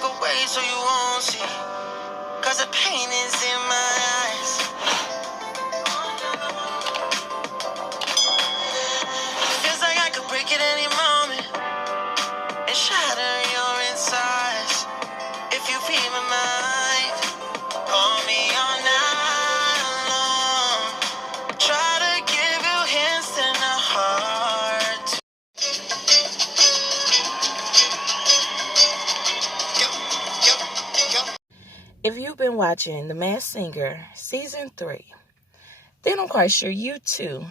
walk away so you won't see, cause the pain is in my eyes. Feels like I could break it any moment and shatter your insides. If you feel my mind, call me all night long. Try to give you hints and a heart. If you've been watching The Masked Singer Season 3, then I'm quite sure you too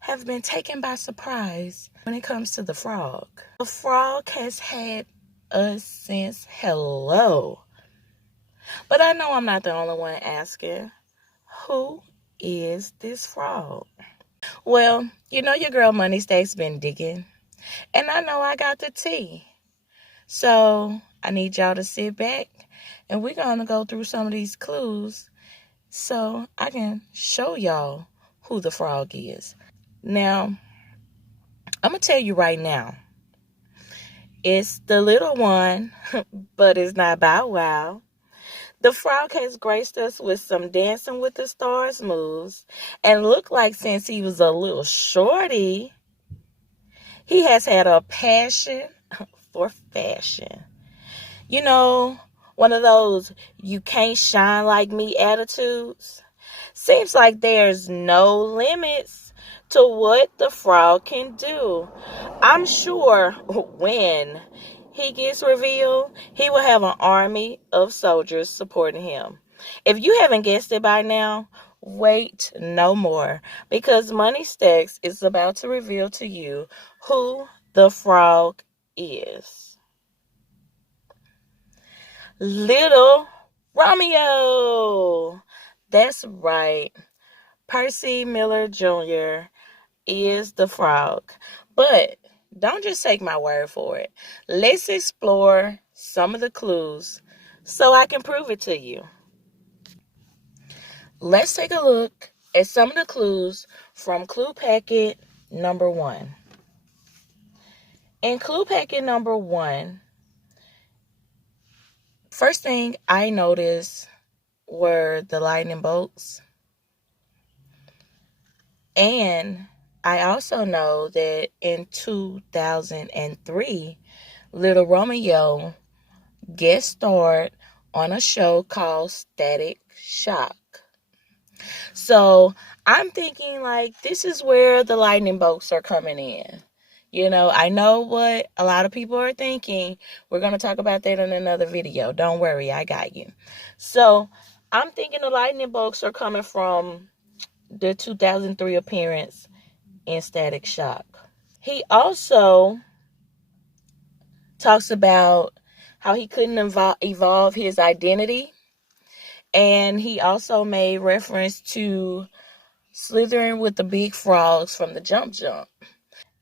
have been taken by surprise when it comes to the frog. The frog has had us since hello. But I know I'm not the only one asking, who is this frog? Well, you know your girl Money Stacks been digging, and I know I got the tea. So I need y'all to sit back, and we're going to go through some of these clues so I can show y'all who the frog is. Now, I'm going to tell you right now, it's the little one, but it's not Bow Wow. The frog has graced us with some Dancing with the Stars moves, and look like since he was a little shorty, he has had a passion for fashion. You know, one of those you can't shine like me attitudes. Seems like there's no limits to what the frog can do. I'm sure when he gets revealed, he will have an army of soldiers supporting him. If you haven't guessed it by now, wait no more, because Money Stacks is about to reveal to you who the frog is. Little Romeo. That's right. Percy Miller Jr. is the frog. But don't just take my word for it. Let's explore some of the clues so I can prove it to you. Let's take a look at some of the clues from clue packet number 1. In clue packet number 1, first thing I noticed were the lightning bolts. And I also know that in 2003, Little Romeo guest starred on a show called Static Shock. So I'm thinking like this is where the lightning bolts are coming in. You know, I know what a lot of people are thinking. We're going to talk about that in another video. Don't worry, I got you. So I'm thinking the lightning bolts are coming from the 2003 appearance in Static Shock. He also talks about how he couldn't evolve his identity. And he also made reference to slithering with the big frogs from the Jump Jump.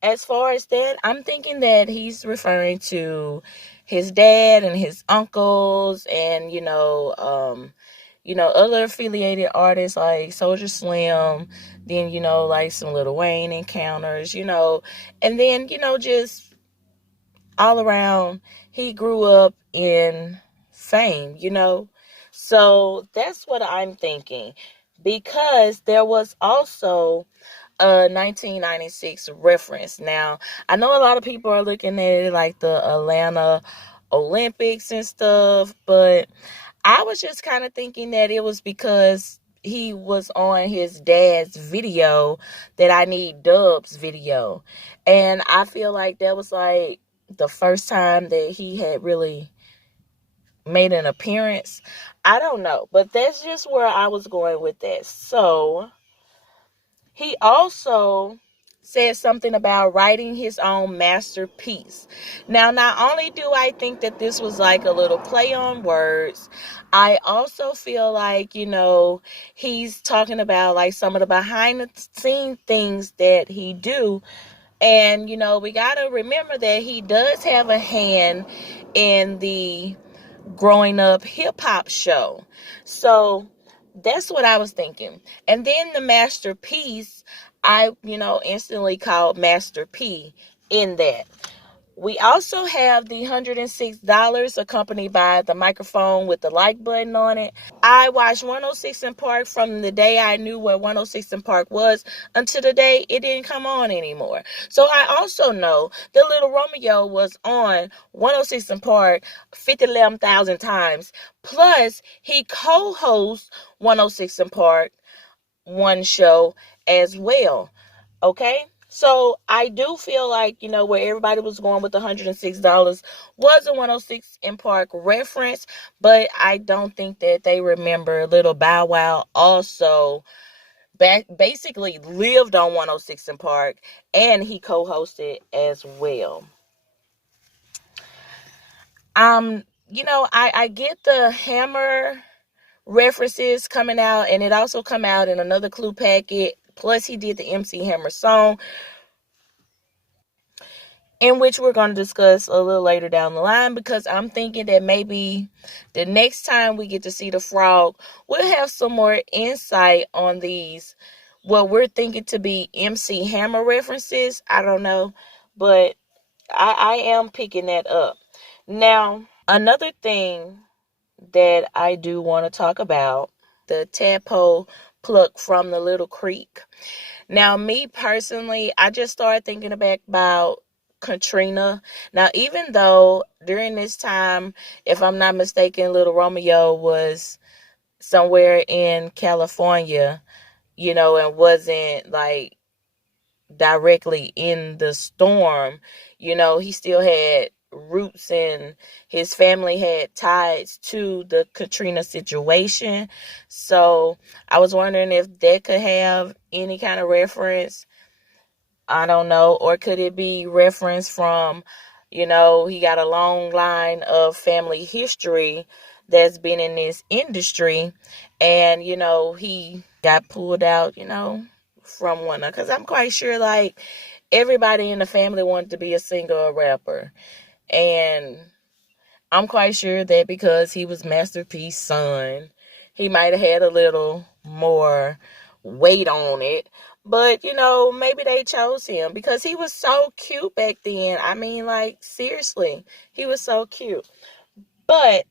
As far as that, I'm thinking that he's referring to his dad and his uncles and, other affiliated artists like Soulja Slim, then, like some Lil Wayne encounters, and then, just all around, he grew up in fame, So that's what I'm thinking, because there was also a 1996 reference. Now, I know a lot of people are looking at it like the Atlanta Olympics and stuff, but I was just kind of thinking that it was because he was on his dad's video, that I Need Dubs video. And I feel like that was like the first time that he had really made an appearance. I don't know, but that's just where I was going with that. So he also said something about writing his own masterpiece. Now, not only do I think that this was like a little play on words, I also feel like, he's talking about like some of the behind the scene things that he do. And, we got to remember that he does have a hand in the growing up hip hop show. So that's what I was thinking. And then the masterpiece, I, instantly called Master P in that. We also have the $106 accompanied by the microphone with the like button on it. I watched 106 in Park from the day I knew where 106 in Park was until the day it didn't come on anymore. So I also know that Little Romeo was on 106 in Park 50,000 times. Plus, he co-hosts 106 in Park one show as well. Okay? So I do feel like, where everybody was going with the $106 was a 106 in Park reference, but I don't think that they remember Little Bow Wow also basically lived on 106 in Park, and he co-hosted as well. I get the Hammer references coming out, and it also come out in another clue packet. Plus, he did the MC Hammer song, in which we're going to discuss a little later down the line, because I'm thinking that maybe the next time we get to see the frog, we'll have some more insight on these, what we're thinking to be MC Hammer references. I don't know, but I am picking that up. Now, another thing that I do want to talk about, the tadpole plucked from the little creek. Now, me personally, I just started thinking about Katrina. Now, even though during this time, if I'm not mistaken, Little Romeo was somewhere in California, and wasn't like directly in the storm, he still had roots and his family had ties to the Katrina situation. So I was wondering if that could have any kind of reference. I don't know. Or could it be reference from, he got a long line of family history that's been in this industry, and, he got pulled out, from one. Because I'm quite sure, like, everybody in the family wanted to be a singer or rapper. And I'm quite sure that because he was Master P's son, he might have had a little more weight on it. But, maybe they chose him because he was so cute back then. I mean, like, seriously, he was so cute. But,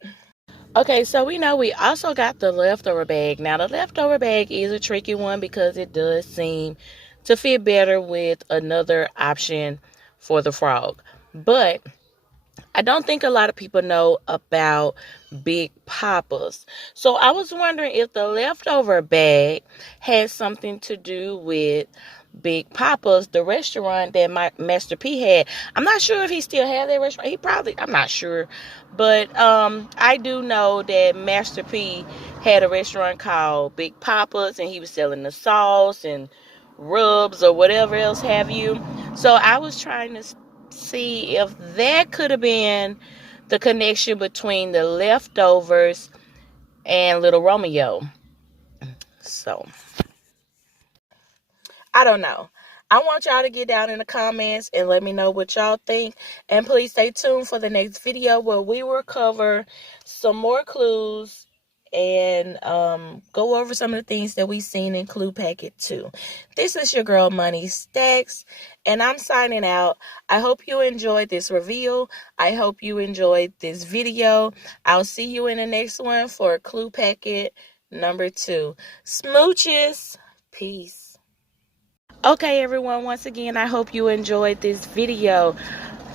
okay, so we know we also got the leftover bag. Now, the leftover bag is a tricky one because it does seem to fit better with another option for the frog. But I don't think a lot of people know about Big Papa's. So I was wondering if the leftover bag had something to do with Big Papa's, the restaurant that my Master P had. I'm not sure if he still had that restaurant. He probably, I'm not sure. But I do know that Master P had a restaurant called Big Papa's, and he was selling the sauce and rubs or whatever else have you. So I was trying to see if that could have been the connection between the leftovers and Little Romeo. So I don't know. I want y'all to get down in the comments and let me know what y'all think. And please stay tuned for the next video where we will cover some more clues and go over some of the things that we've seen in Clue Packet 2. This is your girl Money Stacks, and I'm signing out. I hope you enjoyed this reveal. I hope you enjoyed this video. I'll see you in the next one for Clue Packet number 2. Smooches. Peace. Okay, everyone, once again, I hope you enjoyed this video.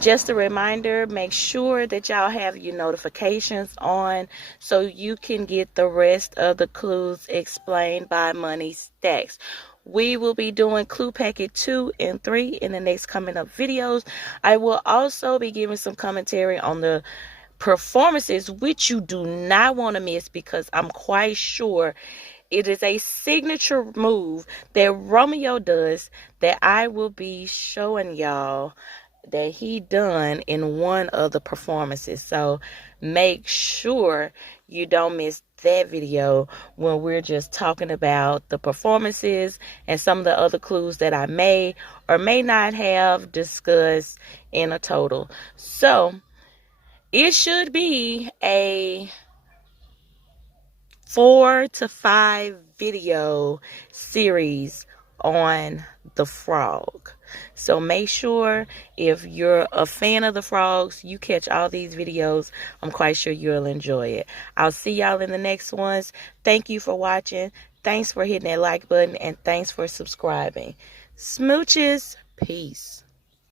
Just a reminder, make sure that y'all have your notifications on so you can get the rest of the clues explained by Money Stacks. We will be doing Clue Packet 2 and 3 in the next coming up videos. I will also be giving some commentary on the performances, which you do not want to miss, because I'm quite sure it is a signature move that Romeo does that I will be showing y'all that he done in one of the performances. So make sure you don't miss that video when we're just talking about the performances and some of the other clues that I may or may not have discussed in a total. So it should be a 4 to 5 video series on the frog. So make sure if you're a fan of the frogs, you catch all these videos. I'm quite sure you'll enjoy it. I'll see y'all in the next ones. Thank you for watching. Thanks for hitting that like button, and thanks for subscribing. Smooches. Peace.